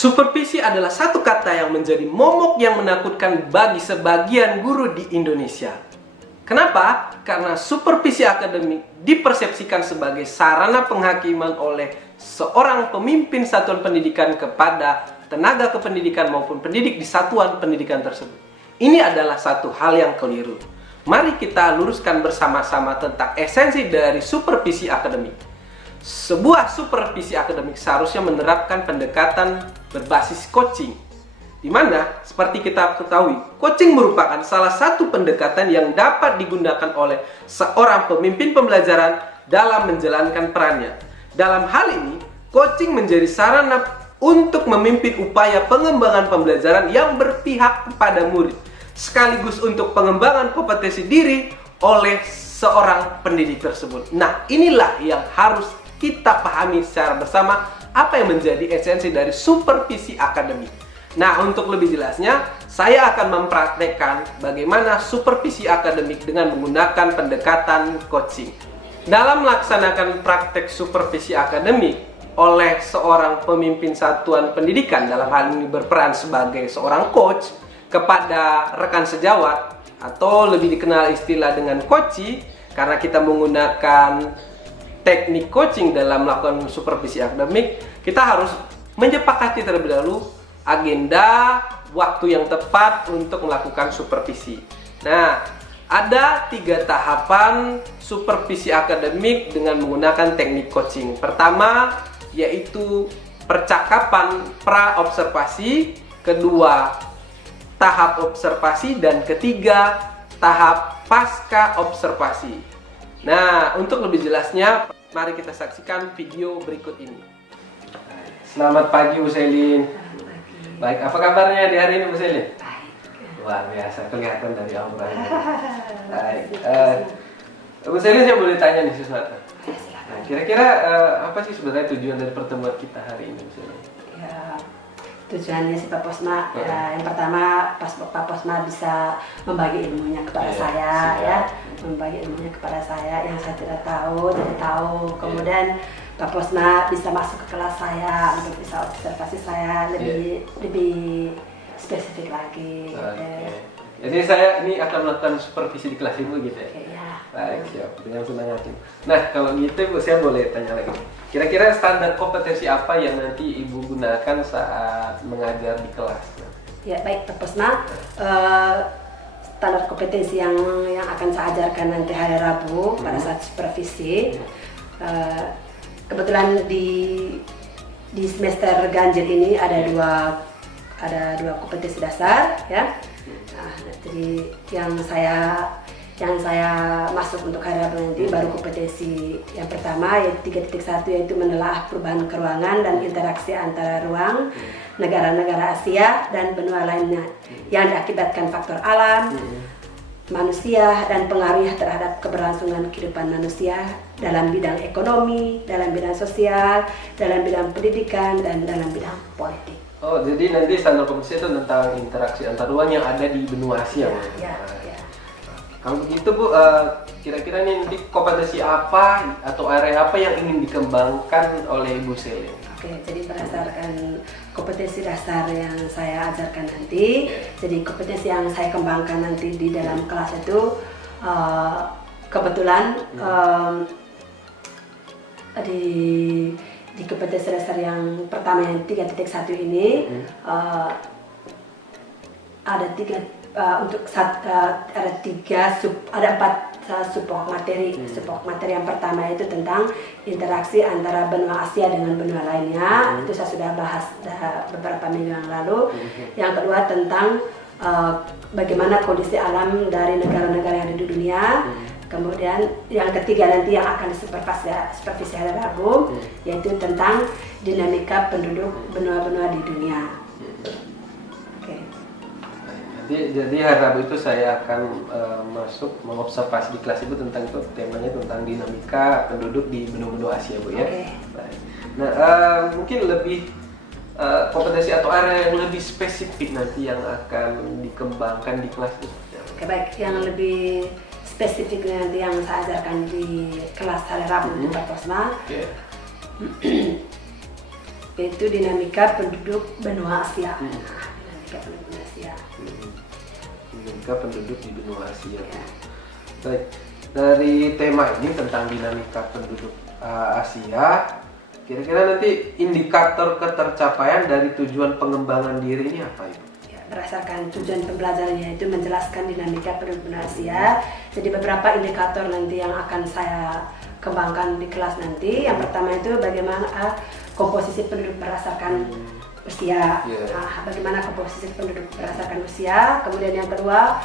Supervisi adalah satu kata yang menjadi momok yang menakutkan bagi sebagian guru di Indonesia. Kenapa? Karena supervisi akademik dipersepsikan sebagai sarana penghakiman oleh seorang pemimpin satuan pendidikan kepada tenaga kependidikan maupun pendidik di satuan pendidikan tersebut. Ini adalah satu hal yang keliru. Mari kita luruskan bersama-sama tentang esensi dari supervisi akademik. Sebuah supervisi akademik seharusnya menerapkan pendekatan berbasis coaching, di mana seperti kita ketahui, coaching merupakan salah satu pendekatan yang dapat digunakan oleh seorang pemimpin pembelajaran dalam menjalankan perannya. Dalam hal ini, coaching menjadi sarana untuk memimpin upaya pengembangan pembelajaran yang berpihak kepada murid, sekaligus untuk pengembangan kompetensi diri oleh seorang pendidik tersebut. Nah, inilah yang harus kita pahami secara bersama apa yang menjadi esensi dari supervisi akademik. Nah, untuk lebih jelasnya, saya akan mempraktekkan bagaimana supervisi akademik dengan menggunakan pendekatan coaching. Dalam melaksanakan praktek supervisi akademik oleh seorang pemimpin satuan pendidikan, dalam hal ini berperan sebagai seorang coach, kepada rekan sejawat atau lebih dikenal istilah dengan coachee, karena kita menggunakan teknik coaching dalam melakukan supervisi akademik, kita harus menyepakati terlebih dahulu agenda, waktu yang tepat untuk melakukan supervisi. Nah, ada 3 tahapan supervisi akademik dengan menggunakan teknik coaching. Pertama, yaitu percakapan pra-observasi, kedua, tahap observasi, dan ketiga, tahap pasca observasi. Nah, untuk lebih jelasnya, mari kita saksikan video berikut ini. Selamat pagi, Bu Selin. Baik, apa kabarnya di hari ini, Bu Selin? Luar biasa, kelihatan dari auranya. Baik, Bu Selin, saya boleh tanya nih sesuatu? Nah, kira-kira apa sih sebenarnya tujuan dari pertemuan kita hari ini, Bu Selin? Ya, tujuannya si Pak Posma, ya, yang pertama Pak Posma bisa membagi ilmunya kepada saya, ya, membagi ilmunya kepada saya yang saya tidak tahu, jadi tahu. Kemudian Pak Posma bisa masuk ke kelas saya untuk bisa observasi saya lebih spesifik lagi. Jadi saya ini akan melakukan supervisi di kelas Ibu gitu ya? Ya. Baik, siap. Dengan senang hati. Nah, kalau gitu Bu, saya boleh tanya lagi. Kira-kira standar kompetensi apa yang nanti Ibu gunakan saat mengajar di kelas? Ya, baik Pak Posma. Standar kompetensi yang akan saya ajarkan nanti hari Rabu pada saat supervisi. Kebetulan di semester ganjil ini ada dua kompetensi dasar, ya. Nah, jadi yang saya masuk untuk hari Rabu nanti baru kompetensi yang pertama, yaitu 3.1, yaitu menelaah perubahan keruangan dan interaksi antara ruang negara-negara Asia dan benua lainnya yang diakibatkan faktor alam, manusia, dan pengaruhnya terhadap keberlangsungan kehidupan manusia dalam bidang ekonomi, dalam bidang sosial, dalam bidang pendidikan, dan dalam bidang politik. Oh, jadi nanti standar kompetensi itu tentang interaksi antar ruang yang ada di benua Asia. Ya. Kalau begitu Bu, kira-kira nih nanti kompetensi apa atau area apa yang ingin dikembangkan oleh Ibu Selin? Oke, jadi berdasarkan kompetensi dasar yang saya ajarkan nanti, jadi kompetensi yang saya kembangkan nanti di dalam kelas itu kebetulan di kompetensi dasar yang pertama yang 3.1 ini ada 4 subpokok materi. Subpokok materi yang pertama itu tentang interaksi antara benua Asia dengan benua lainnya. Itu saya sudah bahas beberapa minggu yang lalu. Yang kedua tentang bagaimana kondisi alam dari negara-negara yang ada di dunia. Kemudian yang ketiga nanti yang akan supervisi hari Rabu, yaitu tentang dinamika penduduk benua-benua di dunia. Jadi hari Rabu itu saya akan masuk mengobservasi di kelas Ibu tentang itu, temanya tentang dinamika penduduk di benua-benua Asia, Bu, ya. Baik. Nah, mungkin lebih kompetensi atau area yang lebih spesifik nanti yang akan dikembangkan di kelas itu. Oke, baik, yang lebih spesifik nanti yang saya ajarkan di kelas hari Rabu di Pak Posma. yaitu dinamika penduduk benua Asia. Dinamika penduduk benua Asia. Dinamika penduduk di benua Asia. Baik, dari tema ini tentang dinamika penduduk Asia, kira-kira nanti indikator ketercapaian dari tujuan pengembangan diri ini apa Ibu? Ya, berdasarkan tujuan pembelajarannya itu menjelaskan dinamika penduduk benua Asia. Jadi beberapa indikator nanti yang akan saya kembangkan di kelas nanti. Yang pertama itu bagaimana komposisi penduduk berdasarkan usia. Bagaimana komposisi penduduk berdasarkan usia. Kemudian yang kedua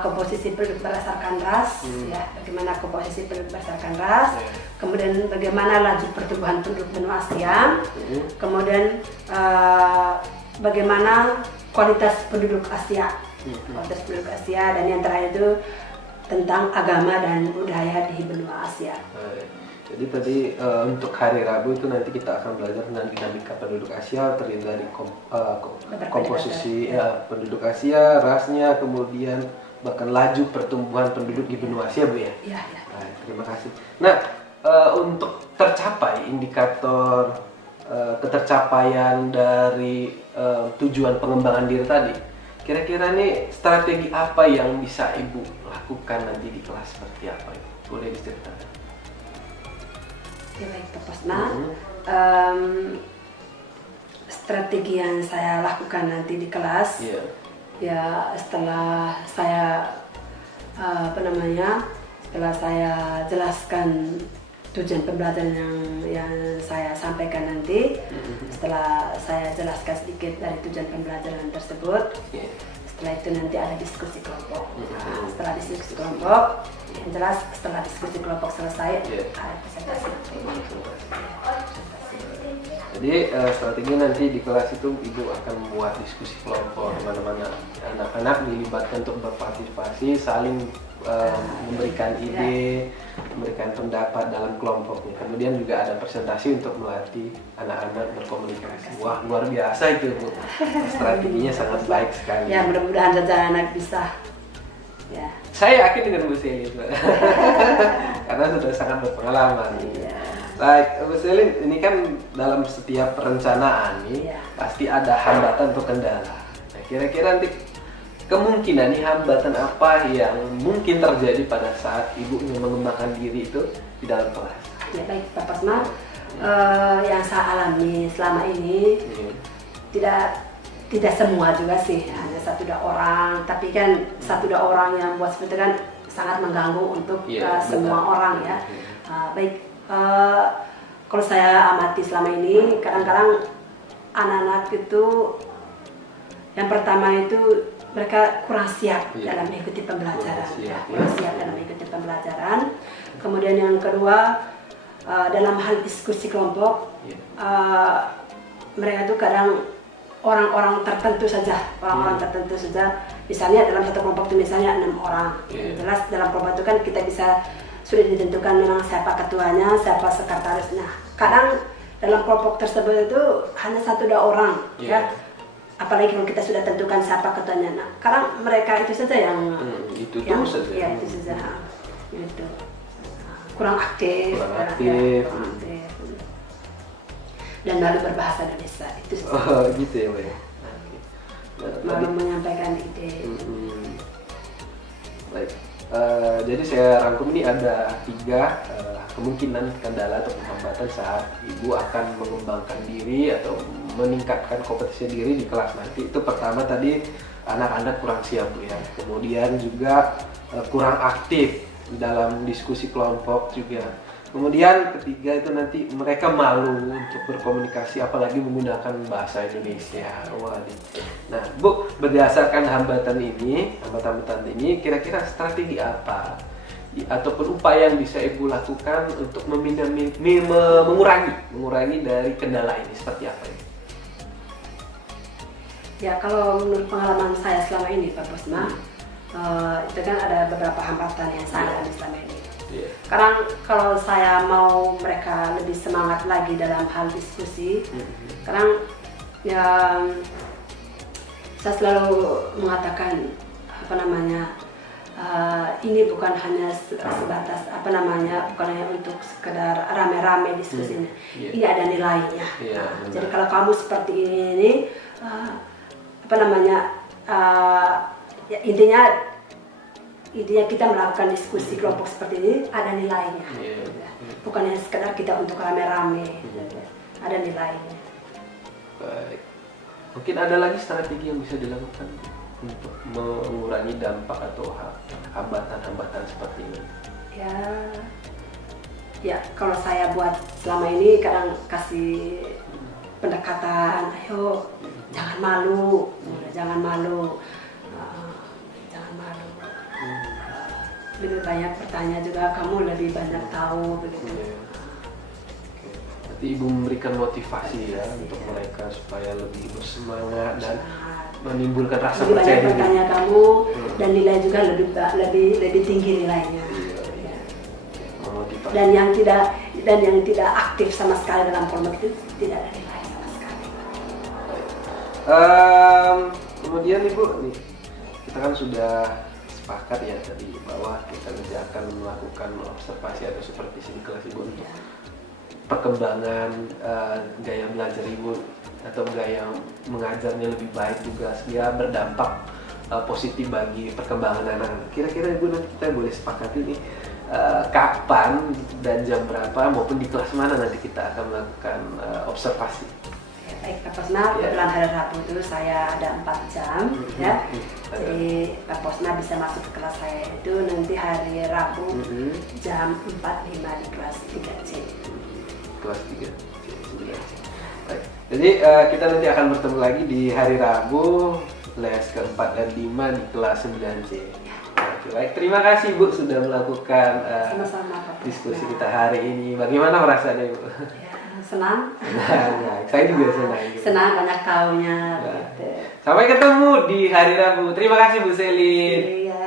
komposisi penduduk berdasarkan ras. Ya, bagaimana komposisi penduduk berdasarkan ras. Kemudian bagaimana laju pertumbuhan penduduk benua Asia. Kemudian bagaimana kualitas penduduk Asia. Kualitas penduduk Asia, dan yang terakhir itu tentang agama dan budaya di benua Asia. Jadi tadi untuk hari Rabu itu nanti kita akan belajar tentang dinamika penduduk Asia, terdiri dari komposisi penduduk Asia, rasnya, kemudian bahkan laju pertumbuhan penduduk di benua Asia, Bu ya. Iya. Terima kasih. Nah, untuk tercapai indikator ketercapaian dari tujuan pengembangan diri tadi, kira-kira nih strategi apa yang bisa Ibu lakukan nanti di kelas seperti apa? Boleh diceritakan? Ya baik, Pak Posma. Strategi yang saya lakukan nanti di kelas, ya setelah saya setelah saya jelaskan tujuan pembelajaran yang saya sampaikan nanti, setelah saya jelaskan sedikit dari tujuan pembelajaran tersebut, setelah itu nanti ada diskusi kelompok. Setelah diskusi kelompok, yang jelas setelah diskusi kelompok selesai ada presentasi. Jadi strategi nanti di kelas itu Ibu akan membuat diskusi kelompok, mana-mana anak-anak dilibatkan untuk berpartisipasi, saling memberikan ide, memberikan pendapat dalam kelompoknya. Kemudian juga ada presentasi untuk melatih anak-anak berkomunikasi. Wah, luar biasa itu Bu. Strateginya sangat baik sekali. Ya, mudah-mudahan saja anak bisa. Ya. Saya yakin dengan Bu Selin, karena sudah sangat berpengalaman. Baik, Bu Selin, ini kan dalam setiap perencanaan nih pasti ada hambatan atau kendala. Nah, kira-kira nanti kemungkinan nih hambatan apa yang mungkin terjadi pada saat Ibu ingin mengembangkan diri itu di dalam kelas? Ya baik, Pak Posma. Yang saya alami selama ini tidak semua juga sih, hanya 1-2 orang. Tapi kan 1-2 orang yang buat seperti itu kan sangat mengganggu untuk semua orang ya. Baik. Kalau saya amati selama ini, kadang-kadang anak-anak itu yang pertama itu mereka kurang siap dalam mengikuti pembelajaran, kurang siap dalam mengikuti pembelajaran. Kemudian yang kedua, dalam hal diskusi kelompok, mereka itu kadang orang-orang tertentu saja, misalnya dalam satu kelompok itu misalnya 6 orang. Jelas dalam kelompok itu kan kita bisa sudah ditentukan memang siapa ketuanya, siapa sekretarisnya. Kadang dalam kelompok tersebut itu hanya 1-2 orang, ya. Apalagi kalau kita sudah tentukan siapa ketuanya. Nah, kadang mereka itu saja yang itu saja. Ya, itu saja. Gitu. Kurang aktif. Dan malu berbahasa Indonesia itu saja. Oh, gitu ya, Bu. Malu menyampaikan ide. Baik. Jadi saya rangkum ini ada 3 kemungkinan kendala atau hambatan saat Ibu akan mengembangkan diri atau meningkatkan kompetensi diri di kelas nanti. Itu pertama tadi anak-anak kurang siap Bu ya. Kemudian juga kurang aktif dalam diskusi kelompok juga. Kemudian ketiga itu nanti mereka malu untuk berkomunikasi apalagi menggunakan bahasa Indonesia. Waduh. Nah, Bu, berdasarkan hambatan ini kira-kira strategi apa ataupun upaya yang bisa Ibu lakukan untuk mengurangi dari kendala ini seperti apa ini? Ya, kalau menurut pengalaman saya selama ini, Pak Posma, itu kan ada beberapa hambatan yang saya alami selama ini. Sekarang kalau saya mau mereka lebih semangat lagi dalam hal diskusi, sekarang ya saya selalu mengatakan ini bukan hanya sebatas bukan hanya untuk sekedar rame-rame diskusinya. Ini ada nilainya. Jadi kalau kamu seperti ini, ya, intinya kita melakukan diskusi kelompok seperti ini ada nilainya. Bukan hanya sekedar kita untuk rame-rame. Ada nilainya. Baik. Mungkin ada lagi strategi yang bisa dilakukan untuk mengurangi dampak atau hambatan-hambatan seperti ini? Ya kalau saya buat selama ini kadang kasih pendekatan, ayo jangan malu, jangan malu. Lebih banyak bertanya juga, kamu lebih banyak tahu begitu. Berarti Ibu memberikan motivasi ya untuk mereka supaya lebih bersemangat dan menimbulkan rasa lebih percaya banyak diri. bertanya kamu dan nilai juga lebih tinggi nilainya. Memotivasi. Dan yang tidak aktif sama sekali dalam kelompok itu tidak ada nilai sama sekali. Kemudian Ibu nih, kita kan sudah sepakat ya tadi bahwa kita nanti akan melakukan observasi atau supervisi di kelas Ibu untuk perkembangan gaya belajar Ibu atau gaya mengajarnya lebih baik juga sehingga berdampak positif bagi perkembangan anak-anak. Kira-kira Ibu nanti kita boleh sepakati nih kapan dan jam berapa maupun di kelas mana nanti kita akan melakukan observasi. Baik, Pak Posna, kebetulan hari Rabu itu saya ada 4 jam ya. Jadi Pak Posna bisa masuk ke kelas saya itu nanti hari Rabu jam 4.05 di kelas 3C. Kelas 3C, 9C. Baik. Jadi kita nanti akan bertemu lagi di hari Rabu les keempat dan 5 di kelas 9C. Oke, baik, terima kasih Ibu sudah melakukan Sama-sama, Pak Posna. diskusi kita hari ini. Bagaimana perasaannya Ibu? Senang. Saya juga senang. Senang banyak taunya. Gitu. Sampai ketemu di hari Rabu. Terima kasih Bu Selin. Iya.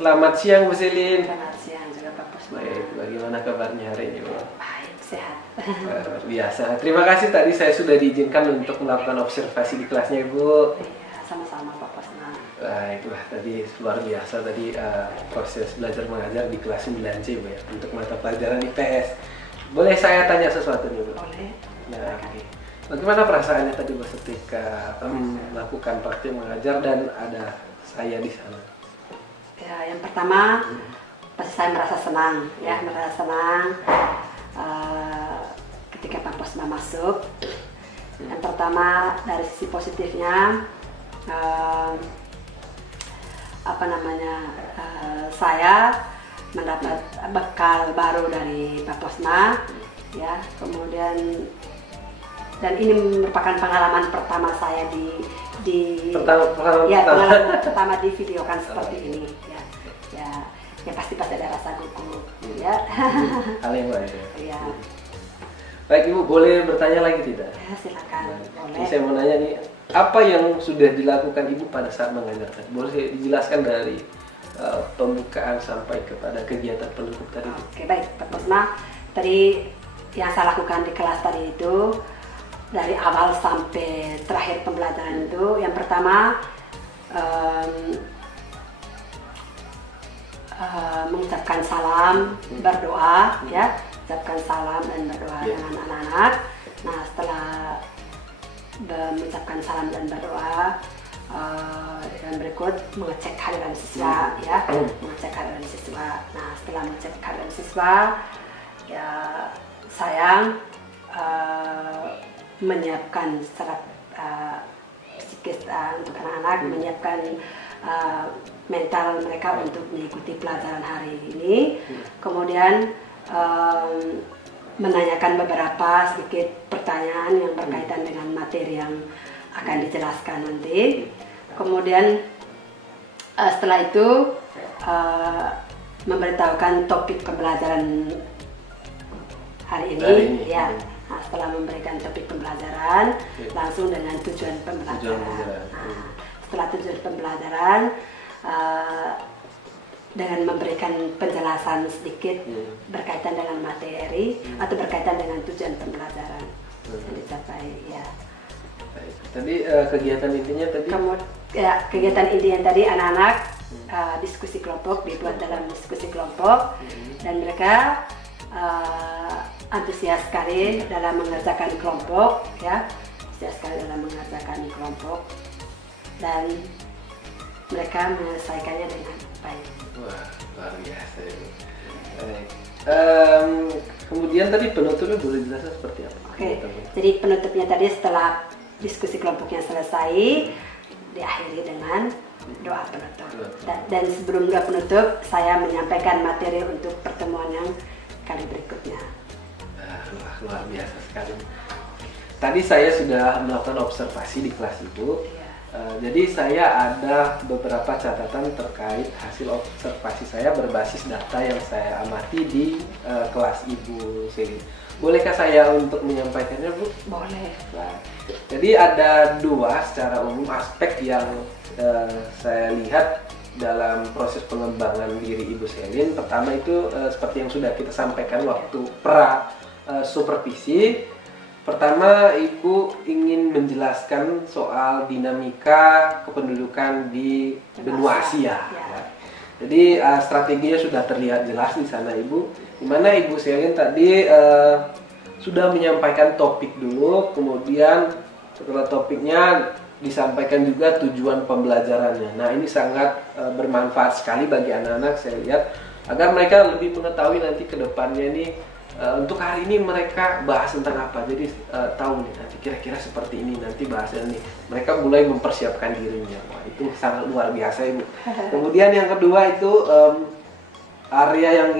Selamat siang Bu Selin. Selamat siang juga Pak Posna. Baik, bagaimana kabarnya hari ini Bu? Baik, sehat. Luar biasa. Terima kasih tadi saya sudah diizinkan untuk melakukan observasi di kelasnya Ibu. Iya, sama-sama Pak Posna. Itulah tadi luar biasa tadi proses belajar mengajar di kelas 9C Bu ya untuk mata pelajaran IPS. Boleh saya tanya sesuatu nih Bu? Boleh. Nah, oke. Bagaimana perasaannya tadi Bu ketika melakukan praktik mengajar dan ada saya di sana? Ya, yang pertama pasti saya merasa senang, ya, merasa senang ketika Pak Posna masuk. Yang pertama dari sisi positifnya, saya mendapat bekal baru dari Pak Posna, ya. Kemudian dan ini merupakan pengalaman pertama saya pengalaman pertama divideokan seperti ini, ya pasti ada rasa gugup, ya. Hal yang baik. Ya. Baik Ibu, boleh bertanya lagi tidak? Ya, silakan. Boleh. Saya mau nanya nih, apa yang sudah dilakukan Ibu pada saat mengajarkan? Boleh dijelaskan dari pembukaan sampai kepada kegiatan penutup tadi? Oke, baik Pak Posna. Tadi yang saya lakukan di kelas tadi itu dari awal sampai terakhir pembelajaran itu, yang pertama mengucapkan salam, berdoa, ya, ucapkan salam dan berdoa dengan anak-anak. Nah, setelah mengucapkan salam dan berdoa, yang berikut mengecek kehadiran siswa, ya, mengecek kehadiran siswa. Nah, setelah mengecek kehadiran siswa, ya, saya menyiapkan secara psikis untuk anak-anak, menyiapkan mental mereka untuk mengikuti pelajaran hari ini. Kemudian menanyakan beberapa sedikit pertanyaan yang berkaitan dengan materi yang akan dijelaskan nanti. Kemudian setelah itu memberitahukan topik pembelajaran hari ini, ya. Nah, setelah memberikan topik pembelajaran, langsung dengan tujuan pembelajaran. Nah, setelah tujuan pembelajaran, dengan memberikan penjelasan sedikit berkaitan dengan materi atau berkaitan dengan tujuan pembelajaran yang dicapai, ya. Tadi kegiatan intinya tadi? Kegiatan intinya tadi anak-anak diskusi kelompok, dibuat dalam diskusi kelompok, dan mereka antusias sekali dalam mengerjakan kelompok, ya, antusias sekali dalam mengerjakan kelompok, dan mereka menyelesaikannya dengan baik. Wah, luar biasa itu. Kemudian tadi penutupnya boleh jelaskan seperti apa? Oke, jadi penutupnya tadi setelah diskusi kelompoknya selesai, diakhiri dengan doa penutup. Dan sebelum doa penutup, saya menyampaikan materi untuk pertemuan yang kali berikutnya. Wah, luar biasa sekali. Tadi saya sudah melakukan observasi di kelas Ibu. Jadi saya ada beberapa catatan terkait hasil observasi saya berbasis data yang saya amati di kelas Ibu Selin. Bolehkah saya untuk menyampaikannya, Bu? Boleh. Nah, jadi ada dua secara umum aspek yang saya lihat dalam proses pengembangan diri Ibu Selin. Pertama itu seperti yang sudah kita sampaikan waktu supervisi. Pertama, Ibu ingin menjelaskan soal dinamika kependudukan di benua Asia. Ya. Jadi strateginya sudah terlihat jelas di sana, Ibu. Di mana Ibu Selin tadi sudah menyampaikan topik dulu, kemudian setelah topiknya disampaikan juga tujuan pembelajarannya. Nah, ini sangat bermanfaat sekali bagi anak-anak, saya lihat, agar mereka lebih mengetahui nanti ke depannya ini untuk hari ini mereka bahas tentang apa. Jadi tahu nih nanti kira-kira seperti ini nanti bahasnya nih. Mereka mulai mempersiapkan dirinya. Wah, itu sangat luar biasa, Ibu. Kemudian yang kedua itu area yang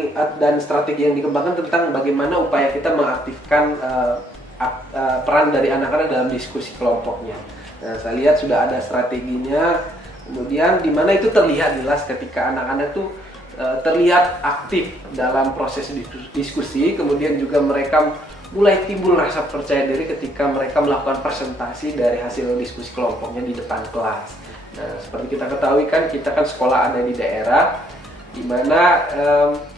dan strategi yang dikembangkan tentang bagaimana upaya kita mengaktifkan peran dari anak-anak dalam diskusi kelompoknya. Nah, saya lihat sudah ada strateginya. Kemudian di mana itu terlihat jelas ketika anak-anak tuh terlihat aktif dalam proses diskusi, kemudian juga mereka mulai timbul rasa percaya diri ketika mereka melakukan presentasi dari hasil diskusi kelompoknya di depan kelas. Nah, seperti kita ketahui kan, kita kan sekolah ada di daerah, di mana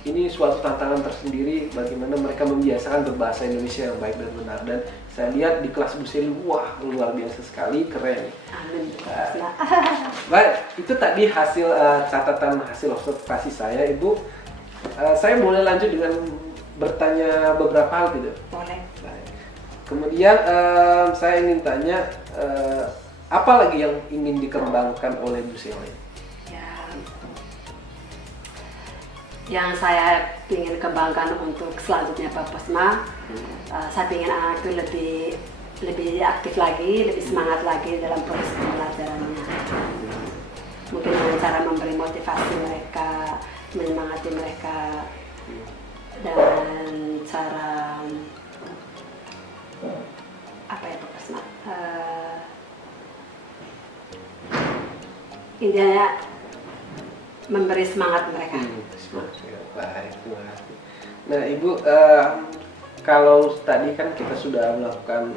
ini suatu tantangan tersendiri bagaimana mereka membiasakan berbahasa Indonesia yang baik dan benar. Dan saya lihat di kelas Bu Selin, wah luar biasa sekali, keren. Amin. Baik, itu tadi hasil catatan hasil observasi saya, Ibu. Saya boleh lanjut dengan bertanya beberapa hal tidak? Boleh. Baik. Kemudian saya ingin tanya apa lagi yang ingin dikembangkan oleh Bu Selin? Yang saya ingin kembangkan untuk selanjutnya Pak Posma, saya ingin anak itu lebih aktif lagi, lebih semangat lagi dalam proses pembelajarannya. Mungkin dengan cara memberi motivasi mereka, menyemangati mereka, dan cara apa ya Pak Posma? Intinya memberi semangat mereka. Baik, terima kasih. Nah, Ibu, kalau tadi kan kita sudah melakukan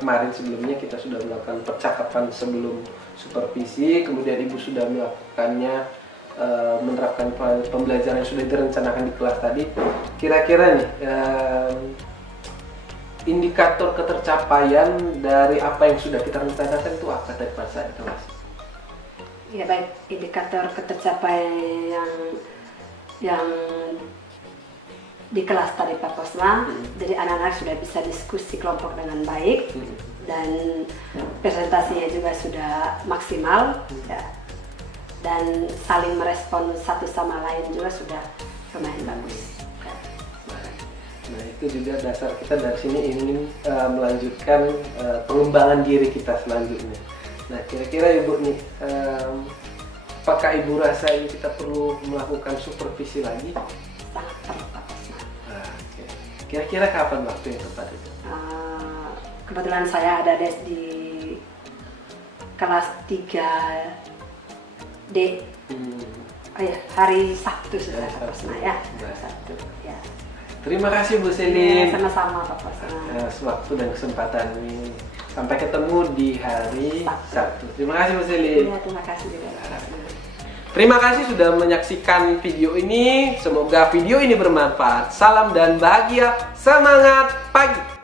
kemarin sebelumnya kita sudah melakukan percakapan sebelum supervisi, kemudian Ibu sudah melakukannya menerapkan pembelajaran yang sudah direncanakan di kelas tadi. Kira-kira nih indikator ketercapaian dari apa yang sudah kita rencanakan itu apa tadi pada saat kelas? Ya baik, indikator ketercapaian yang di kelas tadi Pak Posma, jadi anak-anak sudah bisa diskusi kelompok dengan baik dan presentasinya juga sudah maksimal, ya. Dan saling merespon satu sama lain juga sudah lumayan bagus. Nah, itu juga dasar kita dari sini ingin melanjutkan pengembangan diri kita selanjutnya. Nah, kira-kira Ibu nih, apakah Ibu rasa ini kita perlu melakukan supervisi lagi? Sangat perlu Pak Kusma. Oke. Kira-kira kapan waktu yang tepat itu? Kebetulan saya ada di kelas 3D. Oh ya, hari Sabtu sudah Pak Kusma ya. Baik. Sabtu ya. Terima kasih Bu Ya, Selin sama-sama Pak Kusma. atas waktu dan kesempatan ini. Sampai ketemu di hari Sabtu. Terima kasih Bu Selin. Ya, terima kasih juga Pak Kusma. Terima kasih sudah menyaksikan video ini. Semoga video ini bermanfaat. Salam dan bahagia. Semangat pagi.